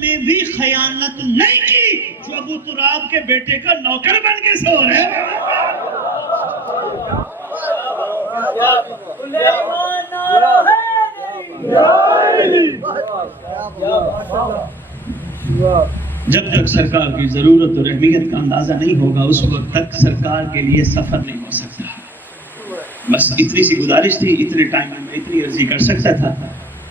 میں بھی خیانت نہیں کی جو ابو تراب کے بیٹے کا نوکر بن کے سو رہے ہیں. جب تک سرکار کی ضرورت اور اہمیت کا اندازہ نہیں ہوگا اس وقت تک سرکار کے لیے سفر نہیں ہو سکتا. بس اتنی سی گزارش تھی, اتنے ٹائم میں اتنی عرضی کر سکتا تھا.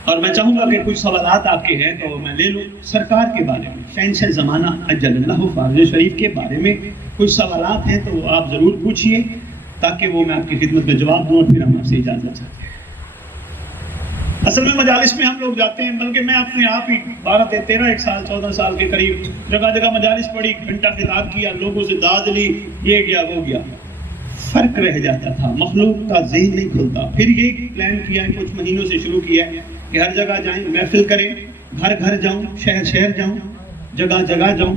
اور میں چاہوں گا کہ کچھ سوالات آپ کے ہیں تو میں لے لوں. سرکار کے بارے میں, شہنشاہ زمانہ اجل اللہ فاضل شریف کے بارے میں کچھ سوالات ہیں تو آپ ضرور پوچھئے تاکہ وہ میں آپ کی خدمت میں جواب دوں اور پھر ہم آپ سے اجازت چاہتے ہیں. اصل میں مجالس میں ہم لوگ جاتے ہیں, بلکہ میں اپنے آپ ہی 13 سال 14 سال کے قریب جگہ جگہ مجالس پڑھی, گھنٹہ خطاب کیا, لوگوں سے داد لی, یہ گیا وہ گیا, فرق رہ جاتا تھا, مخلوق کا ذہن نہیں کھلتا. پھر یہ پلان کیا ہے, کچھ مہینوں سے شروع کیا ہے کہ ہر جگہ جائیں, محفل کریں, گھر گھر جاؤں, شہر شہر جاؤں, جگہ جگہ جاؤں,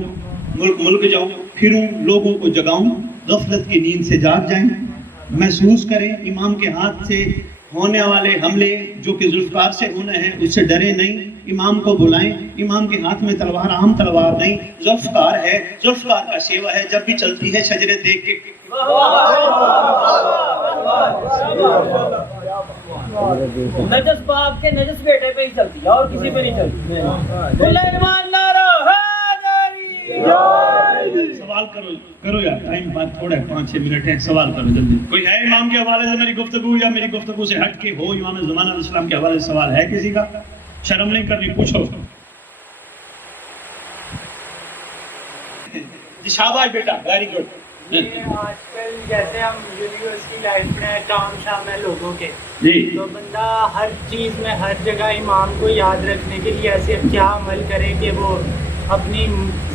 ملک ملک جاؤں, پھروں, لوگوں کو جگاؤں, غفلت کی نیند سے جاگ جائیں, محسوس کریں امام کے ہاتھ سے ہونے والے حملے جو کہ ذوالفقار سے ہونے ہیں اس سے ڈرے نہیں, امام کو بلائیں. امام کے ہاتھ میں تلوار عام تلوار نہیں, ذوالفقار ہے, ذوالفقار کا شیوا ہے, جب بھی چلتی ہے شجرے دیکھ کے. نجس باپ کے نجس بیٹے پہ ہی چلتی ہے اور کسی پہ نہیں چلتی. سوال کرو یار, ٹائم بات تھوڑا ہے, 5-6 منٹ ہے, سوال کرو جلدی. کوئی ہے امام کے حوالے سے میری گفتگو یا میری گفتگو سے ہٹ کے ہو, امام زمانہ علیہ السلام کے حوالے سے سوال ہے کسی کا؟ شرم نہیں کرنی, پوچھو. جی شاباش بیٹا, ویری گڈ. آج کل جیسے ہم یونیورسٹی لائف میں کام شام ہے لوگوں کے, جی تو بندہ ہر چیز میں ہر جگہ امام کو یاد رکھنے کے لیے ایسے کیا عمل کرے کہ وہ اپنی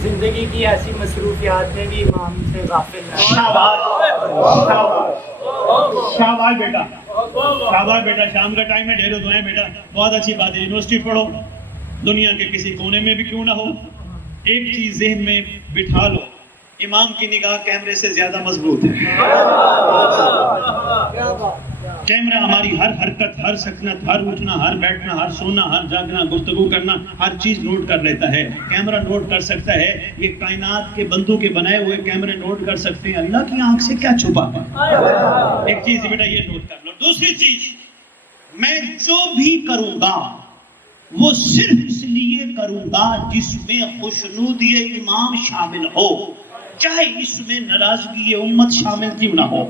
زندگی کی ایسی مصروفیات میں بھی امام سے غافل نہ ہو. شاباش بیٹا, شاباش بیٹا. شام کا ٹائم ہے, ڈھیروں دعائیں بیٹا, بہت اچھی بات ہے. یونیورسٹی پڑھو, دنیا کے کسی کونے میں بھی کیوں نہ ہو, ایک چیز ذہن میں بٹھا لو, امام کی نگاہ کیمرے سے زیادہ مضبوط ہے. کیمرہ ہماری ہر حرکت, ہر سکنت, ہر اٹھنا, ہر بیٹھنا, ہر سونا, ہر جاگنا, گفتگو کرنا, ہر چیز نوٹ کر لیتا ہے. کیمرہ نوٹ کر سکتا ہے, یہ کائنات کے بندوں کے بنائے ہوئے کیمرے نوٹ کر سکتے ہیں. اللہ کی آنکھ سے کیا چھپا ہے؟ ایک چیز بیٹا یہ نوٹ کر لو. دوسری چیز, میں جو بھی کروں گا وہ صرف اس لیے کروں گا جس میں خوشنودی امام شامل ہو, چاہے اس میں ناراضگی امت شامل کیوں نہ ہو.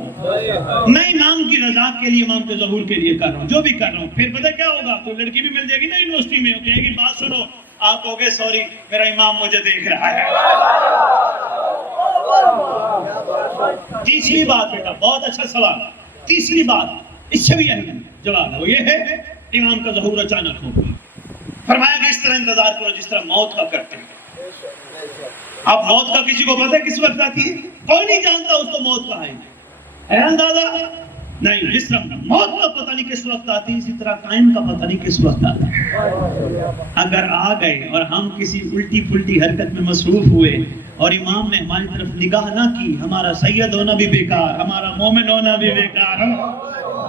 میں امام کی رضا کے لیے, امام کے ظہور کے لیے کر رہا ہوں, جو بھی کر رہا ہوں. پھر پتہ کیا ہوگا, کوئی لڑکی بھی مل جائے گی نا یونیورسٹی میں, کہے گی بات سنو, آپ ہوگے سوری میرا امام مجھے دیکھ رہا ہے. تیسری بات بیٹا, بہت اچھا سوال, تیسری بات اس سے بھی اہم جواب ہے, وہ یہ ہے امام کا ظہور اچانک ہوگا. فرمایا کہ اس طرح انتظار کرو جس طرح موت کا کرتے ہیں. اب موت کا کسی کو پتہ ہے کس وقت آتی ہے؟ کوئی نہیں جانتا اس کو موت کہاں ہے اندازہ نہیں. جس طرح موت کا پتہ نہیں کس وقت آتی ہے, اسی طرح قائم کا پتہ نہیں کس وقت آتا ہے. اگر آ گئے اور ہم کسی الٹی پلٹی حرکت میں مصروف ہوئے اور امام نے ہماری طرف نگاہ نہ کی, ہمارا سید ہونا بھی بیکار, ہمارا مومن ہونا بھی بیکار,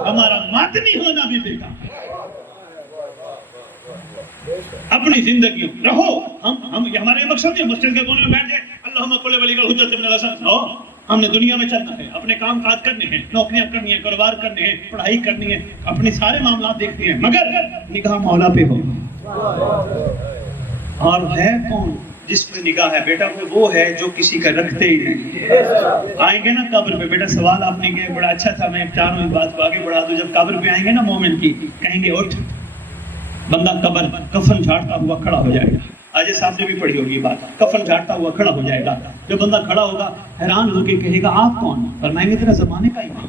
ہمارا ماتمی ہونا بھی بیکار. اپنی زندگی رہو, ہم ہمارے مقصد ہے مسجد کے کونے میں بیٹھ جائے اللہم کل ولی کا حجت ابن الحسن. ہم نے دنیا میں چلنا ہے, اپنے کام کاج کرنے ہیں, نوکریاں کرنی ہیں, کاروبار کرنے ہیں, پڑھائی کرنی ہے, اپنے سارے معاملات دیکھتے ہیں, مگر نگاہ مولا پہ ہو. اور ہے کون جس پہ نگاہ ہے بیٹا؟ وہ ہے جو کسی کا رکھتے ہی نہیں. آئیں گے نا قبر پہ بیٹا, سوال آپ نے کیا بڑا اچھا تھا, میں چاروں اس بات کو آگے بڑھا دوں. جب قبر پہ آئیں گے نا مومن کی, کہیں گے اٹھ, بندہ قبر کفن جھاڑتا ہوا کھڑا ہو جائے گا. آج صاحب نے بھی پڑھی ہوگی بات, کفن جھاڑتا ہوا کھڑا ہو جائے گا. جب بندہ کھڑا ہوگا حیران ہو کے کہے گا آپ کون؟ فرمائیں گے تیرا زمانے کا امام.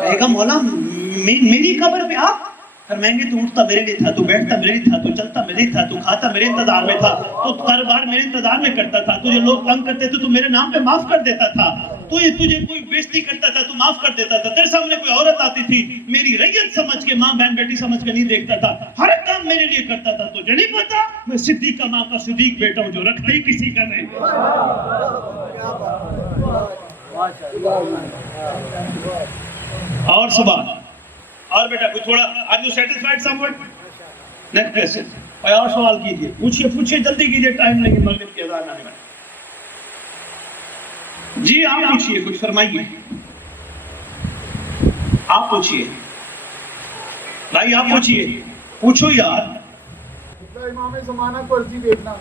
کہے گا مولا میری قبر پہ آپ؟ فرمائیں گے تو اٹھتا میرے لیے تھا, تو بیٹھتا میرے لیے تھا, تو چلتا میرے لیے تھا, تو کھاتا میرے انتظار میں تھا, تو کاروبار میرے انتظار میں کرتا تھا, تجھے لوگ تنگ کرتے تھے تو میرے نام پہ معاف کر دیتا تھا, تجھے کوئی بےزتی کرتا تھا تو معاف کر دیتا تھا, تیرے سامنے کوئی عورت آتی تھی میری ریت سمجھ کے, ماں بہن بیٹی سمجھ کے نہیں دیکھتا تھا, ہر کام میرے لیے کرتا تھا. تجھے نہیں پتا میں صدیق کا ماں کا صدیق بیٹا ہوں, جو رکھتا ہی کسی کا نہیں. اور صبح اور بیٹا کوئی تھوڑا, are you satisfied somewhat? Next question. کوئی اور سوال کیجیے، پوچھیے جلدی کیجیے، ٹائم نہیں، مغرب کی اذان آنے والی۔ جی آپ پوچھیے، کچھ فرمائیے، آپ پوچھیے بھائی، آپ پوچھیے، پوچھو یار۔ امام زمانہ کو عرضی بھیجنا۔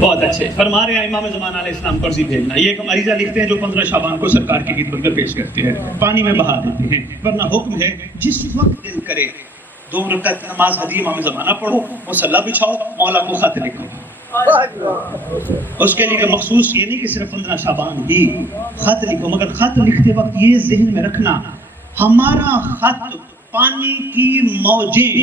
بہت اچھے فرما رہے ہیں، امام زمانہ علیہ السلام کو عرضی بھیجنا۔ یہ ایک عریضہ لکھتے ہیں جو 15 شعبان کو سرکار کی خدمت میں پیش کرتے ہیں، پانی میں بہا دیتے ہیں، ورنہ حکم ہے جس وقت دل کرے 2 رکعت نماز ہدی امام زمانہ پڑھو، مصلی بچھاؤ، مولا کو خط لکھو۔ اس کے لیے مخصوص یہ نہیں کہ صرف 15 شعبان ہی خط لکھو، مگر خط لکھتے وقت یہ ذہن میں رکھنا، ہمارا خط پانی کی موجیں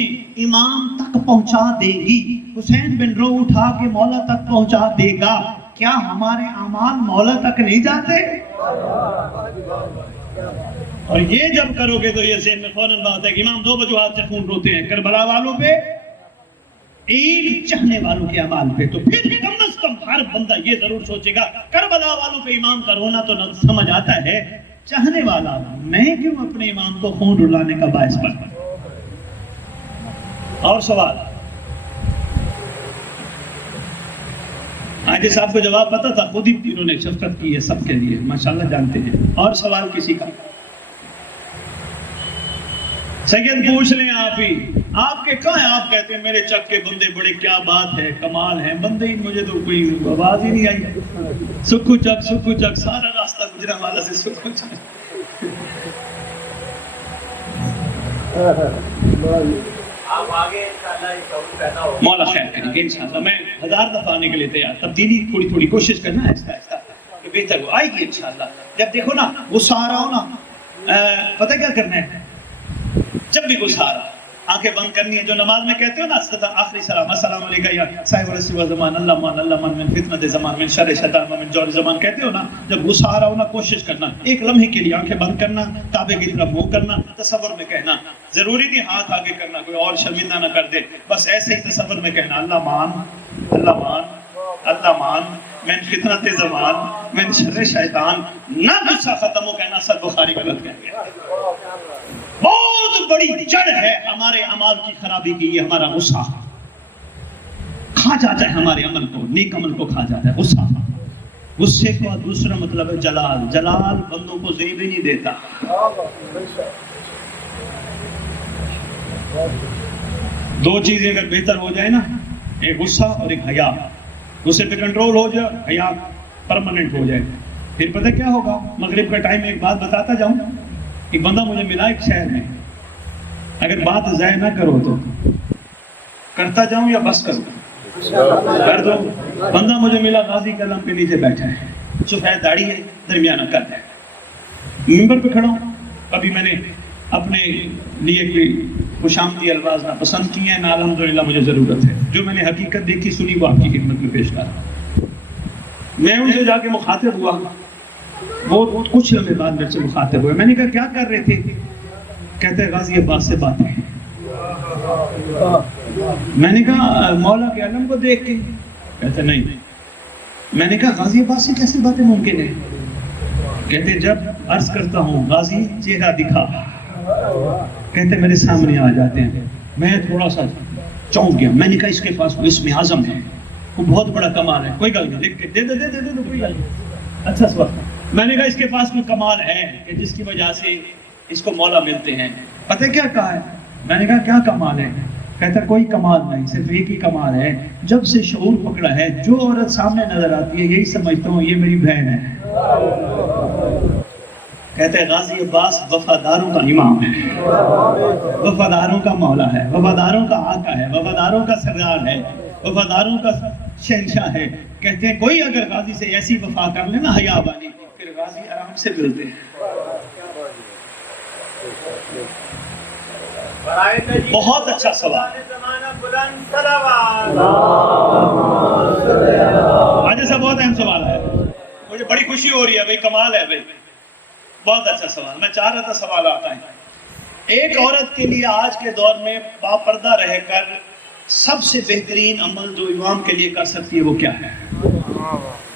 امام تک پہنچا دے گی، حسین بن رو اٹھا کے مولا تک پہنچا دے گا، کیا ہمارے اعمال مولا تک نہیں جاتے؟ اور یہ جب کرو گے تو یہ ذہن میں فوراً بات ہے کہ امام 2 وجوہات سے خون روتے ہیں، کربلا والوں پہ، ایک چاہنے والوں کے اعمال پہ۔ تو پھر کم از کم ہر بندہ یہ ضرور سوچے گا، کربلا والوں پہ امام کا رونا تو سمجھ آتا ہے، چاہنے والا میں کیوں اپنے امام کو خون رلانے کا باعث بنا؟ اور سوال؟ آج صاحب کو جواب پتا تھا، خود ہی انہوں نے شفقت کی ہے سب کے لیے، ماشاءاللہ جانتے ہیں۔ اور سوال کسی کا؟ سید پوچھ لیں آپ ہی، آپ کے کہاں ہیں؟ آپ کہتے ہیں میرے چک کے بندے بڑے، کیا بات ہے، کمال ہے، بندے ہی مجھے تو کوئی آواز ہی نہیں آئی۔ سکھو چک سارا راستہ گجرا والا سے سکھو چک۔ مولا خیر کریں گے انشاءاللہ، میں 1000 دفعہ آنے کے لیے تیار، تبدیلی تھوڑی کوشش کرنا ہے، آہستہ کہ بہتر ہو، آئے گی انشاءاللہ۔ جب دیکھو نا غصہ آ رہا ہو نا، پتہ کیا کرنا ہے؟ جب بھی غصہ آ رہا، آنکھیں بند کرنی ہے، جو نماز میں کہتے ہو نا آخری سلام، السلام علیکم یا صاحب رسول زمان، اللہ مان من فتنۃ زمان، من شر شیطان، من جور زمان کہتے ہو نا، جب غصہ آ رہا ہو نا کوشش کرنا ایک لمحے کے لیے آنکھیں بند کرنا، کعبے کی طرف منہ کرنا، تصور میں کہنا، ضروری نہیں ہاتھ آگے کرنا کوئی اور شرمندہ نہ کر دے، بس ایسے ہی تصور میں کہنا، اللہ مان من فتنۃ زمان، من شر شیطان، نہ غصہ ختم ہو کہنا صد بخاری غلط کہہ گیا۔ بہت بڑی جڑ ہے ہمارے اعمال کی خرابی کی، یہ ہمارا غصہ کھا جاتا ہے ہمارے عمل کو، نیک عمل کو کھا جاتا ہے غصہ۔ غصے کا دوسرا مطلب ہے جلال بندوں کو زیب ہی نہیں دیتا۔ 2 چیزیں اگر بہتر ہو جائے نا، ایک غصہ اور ایک حیا، غصے پہ کنٹرول ہو جائے، حیا پرماننٹ ہو جائے، پھر پتہ کیا ہوگا؟ مغرب کا ٹائم ایک بات بتاتا جاؤں، ایک بندہ مجھے ملا ایک شہر میں، اگر بات ضائع نہ کرو تو کرتا جاؤں یا بس کروں؟ کر دو۔ بندہ مجھے ملا غازی کلم کے نیچے بیٹھا ہے، سفید داڑھی ہے، درمیانہ قد ہے، ممبر پہ کھڑا ہوں، ابھی میں نے اپنے لیے کوئی خوشامدی الفاظ نہ پسند کیے ہیں، نہ الحمدللہ مجھے ضرورت ہے، جو میں نے حقیقت دیکھی سنی وہ آپ کی خدمت میں پیش کر رہا ہوں۔ میں ان سے جا کے مخاطب ہوا، وہ کچھ لمحے بعد میرے سے مخاطب ہوئے، میں نے کہا کیا کر رہے تھے؟ کہتے ہیں غازی عباس سے باتیں۔ میں نے کہا مولا کے علم کو دیکھ کے؟ کہتے نہیں۔ میں نے کہا غازی عباس سے کیسے باتیں ممکن ہیں؟ کہتے جب عرض کرتا ہوں غازی چہرہ دکھا، کہتے میرے سامنے آ جاتے ہیں، میں تھوڑا سا چونک گیا، میں نے کہا اس کے پاس وہ اسم اعظم ہے، وہ بہت بڑا کمال ہے، کوئی گل نہیں، لکھ کے دے دے کوئی گل نہیں، اچھا سوال۔ میں نے کہا اس کے پاس کوئی کمال ہے کہ جس کی وجہ سے اس کو مولا ملتے ہیں؟ پتہ کیا کہا ہے؟ میں نے کہا کیا کمال ہے؟ کہتا کوئی کمال نہیں، صرف ایک ہی کمال ہے، جب سے شعور پکڑا ہے جو عورت سامنے نظر آتی ہے یہی سمجھتا ہوں یہ میری بہن ہے۔ کہتے ہیں غازی عباس وفاداروں کا امام ہے، وفاداروں کا مولا ہے، وفاداروں کا آقا ہے، وفاداروں کا سردار ہے، وفاداروں کا شہنشاہ ہے۔ کہتے ہیں کوئی اگر غازی سے ایسی وفا کر لے نا حیا والی، پھر غازی آرام سے ملتے ہیں۔ بہت اچھا سوال۔ آج ایسا بہت اہم سوال ہے، مجھے بڑی خوشی ہو رہی ہے بھائی، کمال ہے بھائی، بہت اچھا سوال۔ میں چاہ رہا تھا سوال آتا ہے۔ ایک عورت کے لیے آج کے دور میں باپردہ رہ کر سب سے بہترین عمل جو امام کے لیے کر سکتی ہے وہ کیا ہے؟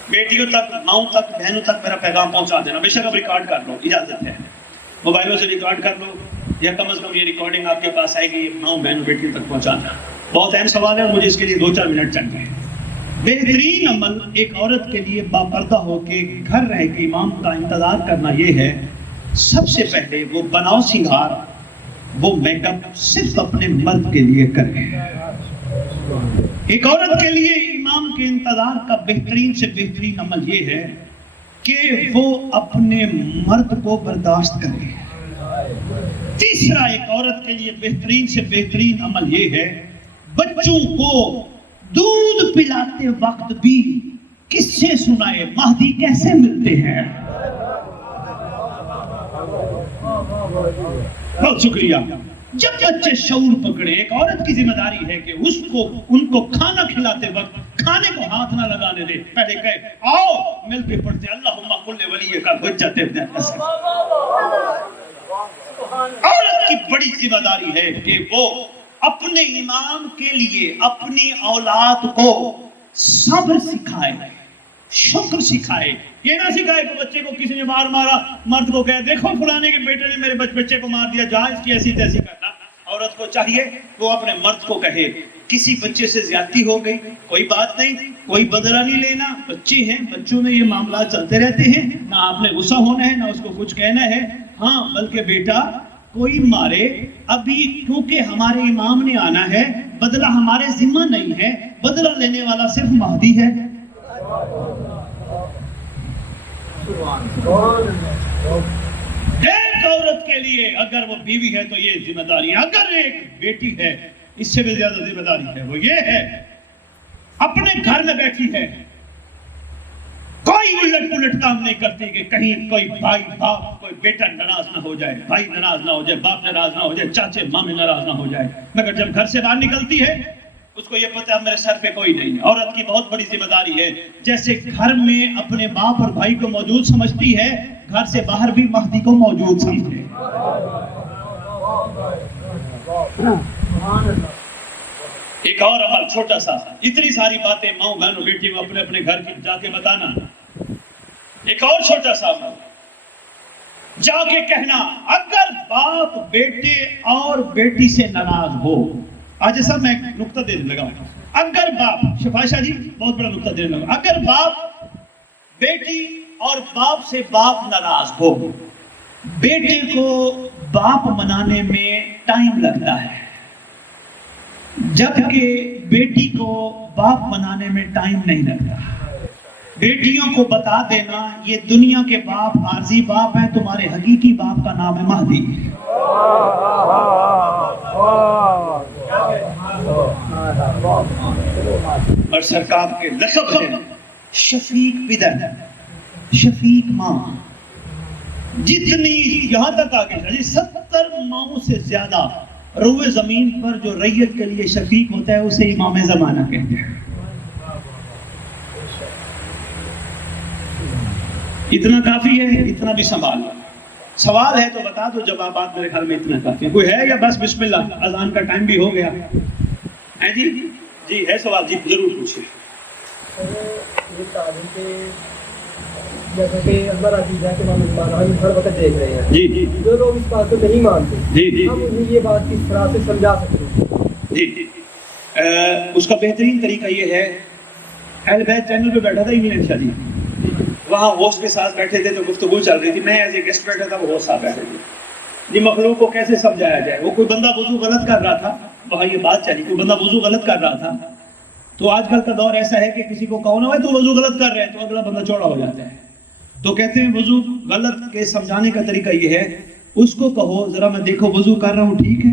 بیٹیوں تک، ماؤں تک، بہنوں تک میرا پیغام پہنچا دینا، بے شک اب ریکارڈ کر لو، اجازت ہے، موبائلوں سے ریکارڈ کر لو، یا کم از کم یہ ریکارڈنگ آپ کے پاس آئے گی، ماؤں بہنوں بیٹیوں تک پہنچانا۔ بہت اہم سوال ہے اور مجھے اس کے لیے 2-4 منٹ چاہیے. بہترین عمل ایک عورت کے لیے باپردہ ہو کے گھر رہ کے امام کا انتظار کرنا یہ ہے، سب سے پہلے وہ بناؤ سنگھار، وہ میک اپ صرف اپنے مرد کے لیے کرے. ایک عورت کے لیے امام کے انتظار کا بہترین سے بہترین عمل یہ ہے کہ وہ اپنے مرد کو برداشت کرے. تیسرا ایک عورت کے لیے بہترین سے بہترین عمل یہ ہے، بچوں کو دودھ پلاتے وقت بھی کس سے سنائے مہدی کیسے ملتے ہیں. بہت شکریہ. جب بچے شعور پکڑے، ایک عورت کی ذمہ داری ہے کہ ان کو کھانا کھلاتے وقت کھانے کو ہاتھ نہ لگانے دے، پہلے کہے آؤ مل کے پڑھتے اللہم کل ولی کا حجت ابن الحسن. عورت کی بڑی ذمہ داری ہے کہ وہ اپنے امام کے لیے اپنی اولاد کو صبر سکھائے، شکر سکھائے. یہ نہ سکھائے کہ بچے کو کسی نے مارا، مرد کو کہے دیکھو فلانے کے بیٹے نے میرے بچے کو مار دیا، جہاں اس کی ایسی تیسی کرنا. عورت کو چاہیے وہ اپنے مرد کو کہے کسی بچے سے زیادتی ہو گئی، کوئی بات نہیں، کوئی بدلہ نہیں لینا، بچے ہیں، بچوں میں یہ معاملات چلتے رہتے ہیں، نہ آپ نے غصہ ہونا ہے نہ اس کو کچھ کہنا ہے. ہاں بلکہ بیٹا کوئی مارے ابھی کیونکہ ہمارے امام نے آنا ہے، بدلہ ہمارے ذمہ نہیں ہے، بدلہ لینے والا صرف مہدی ہے. ایک عورت کے لیے اگر وہ بیوی ہے تو یہ ذمہ داری ہے، اگر ایک بیٹی ہے اس سے بھی زیادہ ذمہ داری ہے. وہ یہ ہے اپنے گھر میں بیٹھی ہے، کوئی الٹ پلٹ کام نہیں کرتی کہ کہیں کوئی بھائی باپ کوئی بیٹا ناراض نہ ہو جائے، بھائی ناراض نہ ہو جائے، باپ ناراض نہ ہو جائے، چاچے مامے ناراض نہ ہو جائے. مگر جب گھر سے باہر نکلتی ہے اس کو یہ پتہ ہے میرے سر پہ کوئی نہیں ہے. عورت کی بہت بڑی ذمہ داری ہے، جیسے گھر میں اپنے باپ اور بھائی کو موجود سمجھتی ہے، گھر سے باہر بھی مہدی کو موجود سمجھے. ایک اور عمل چھوٹا سا، اتنی ساری باتیں ماؤں بہنوں بیٹی کو اپنے اپنے گھر کی جا کے بتانا. ایک اور چھوٹا سا عمل، جا کے کہنا اگر باپ بیٹے اور بیٹی سے ناراض ہو. آج صاحب میں ایک نقطہ دینے لگا ہوں، اگر باپ، شفاشہ جی بہت بڑا نقطہ دینے لگا، اگر باپ بیٹی اور باپ سے باپ ناراض ہو، بیٹے کو باپ منانے میں ٹائم لگتا ہے جبکہ بیٹی کو باپ منانے میں ٹائم نہیں لگتا. بیٹیوں کو بتا دینا یہ دنیا کے باپ عارضی باپ ہیں، تمہارے حقیقی باپ کا نام ہے مہدی. اور سرکار کے لقب ہے شفیق پدر، شفیق ماں. جتنی یہاں تک آگے چلی 70 ماؤں سے زیادہ روئے زمین پر جو ریت کے لیے شفیق ہوتا ہے اسے امام زمانہ کہتے ہیں. اتنا کافی ہے، اتنا بھی سوال ہے تو بتا دو، جوابات میرے خیال میں اتنا کافی ہے. کوئی ہے یا بس بسم اللہ، اذان کا ٹائم بھی ہو گیا ہے. جی ہے سوال، جی ضرور پوچھیں. یہ تعلیم کے جیسا کہ اکبر عزیز ہے کہ ہم ہر وقت دیکھ رہے ہیں، جی جی جو لوگ اس بات کو نہیں مانتے، جی جی ہم انہیں یہ بات کس طرح سے سمجھا سکتے ہیں؟ جی جی اس کا بہترین طریقہ یہ ہے، اہل بیت چینل پہ بیٹھا تھا امین شاہ جی، وہاں ہوسٹ کے ساتھ بیٹھے تھے تو گفتگو چل رہی تھی، میں ایز اے گیسٹ بیٹھا تھا، وہ ہوسٹ صاحب بیٹھے تھے. یہ مخلوق کو کیسے سمجھایا جائے. وہ کوئی بندہ وضو غلط کر رہا تھا، وہاں یہ بات چلی، کوئی بندہ وضو غلط کر رہا تھا. تو آج کل کا دور ایسا ہے کہ کسی کو کہو نا بھائی تو وضو غلط کر رہے ہیں تو اگلا بندہ چوڑا ہو جاتا ہے. تو کہتے ہیں وضو غلط کے سمجھانے کا طریقہ یہ ہے، اس کو کہو ذرا میں دیکھو وضو کر رہا ہوں ٹھیک ہے،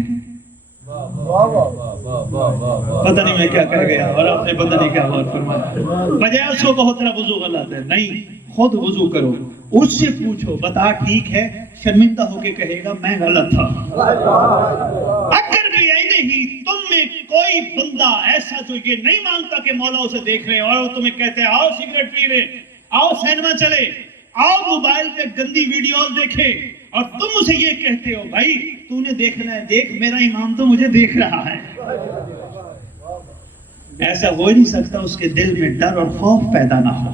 پتہ نہیں میں کیا کہہ گیا اور آپ نے پتہ نہیں کیا بات فرمایا. بجائے اس کو کہو تیرا وضو غلط ہے، نہیں خود وضو کرو، اس سے پوچھو بتا ٹھیک ہے، شرمندہ ہو کے کہے گا میں غلط تھا. اگر بھی نہیں تم میں کوئی بندہ ایسا جو یہ نہیں مانتا کہ مولا اسے دیکھ رہے اور وہ تمہیں کہتے ہیں آؤ سگریٹ پی رہے، آؤ سینما چلے، آؤ موبائل پہ گندی ویڈیوز دیکھے، اور تم اسے یہ کہتے ہو بھائی تو نے دیکھنا ہے دیکھ، میرا امام تو مجھے دیکھ رہا ہے، ایسا ہو ہی نہیں سکتا اس کے دل میں ڈر اور خوف پیدا نہ ہو.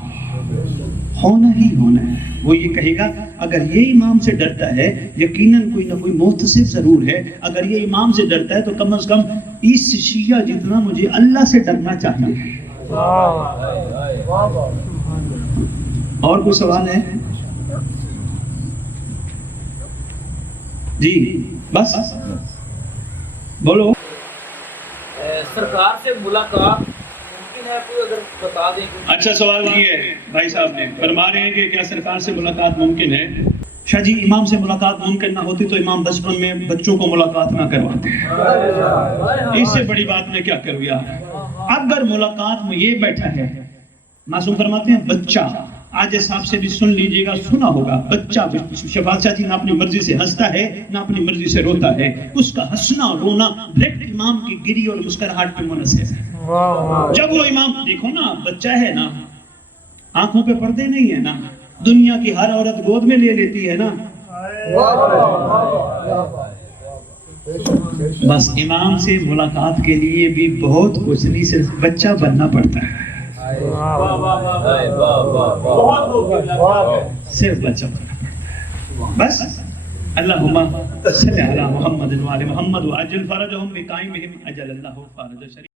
ہونا ہی ہونا ہے. وہ یہ کہے گا اگر یہ امام سے ڈرتا ہے یقیناً کوئی نہ کوئی محتسب ضرور ہے، اگر یہ امام سے ڈرتا ہے تو کم از کم اس شیعہ جتنا مجھے اللہ سے ڈرنا چاہیے. اور کوئی سوال ہے؟ جی بس بولو. سرکار سے ملاقات ممکن ہے کوئی اگر بتا دیں. اچھا سوال کیا ہے بھائی صاحب نے. فرما رہے ہیں کہ کیا سرکار سے ملاقات ممکن ہے؟ شاہ جی امام سے ملاقات ممکن نہ ہوتی تو امام بچپن میں بچوں کو ملاقات نہ کرواتے. اس سے بڑی بات میں کیا کروں یار. اگر ملاقات میں یہ بیٹھا ہے, معصوم فرماتے ہیں بچہ, آج صاحب سے بھی سن لیجئے گا, سنا ہوگا, بچہ شفاعت شاہ جی نہ اپنی مرضی سے ہنستا ہے نہ اپنی مرضی سے روتا ہے. اس کا ہنسنا اور رونا ڈائریکٹ امام کی گری اور مسکراہٹ پہ منحصر ہے. جب وہ امام دیکھو نا, بچہ ہے نا, آنکھوں پہ پردے نہیں ہے نا, دنیا کی ہر عورت گود میں لے لیتی ہے نا, بس امام سے ملاقات کے لیے بھی بہت کچھ نہیں, صرف بچہ بننا پڑتا ہے. صرف بچہ بننا پڑتا ہے بس. اللہم صلی علی محمد و آل محمد و عجل فرجہم بقائمہم اجل اللہ فرج شریف.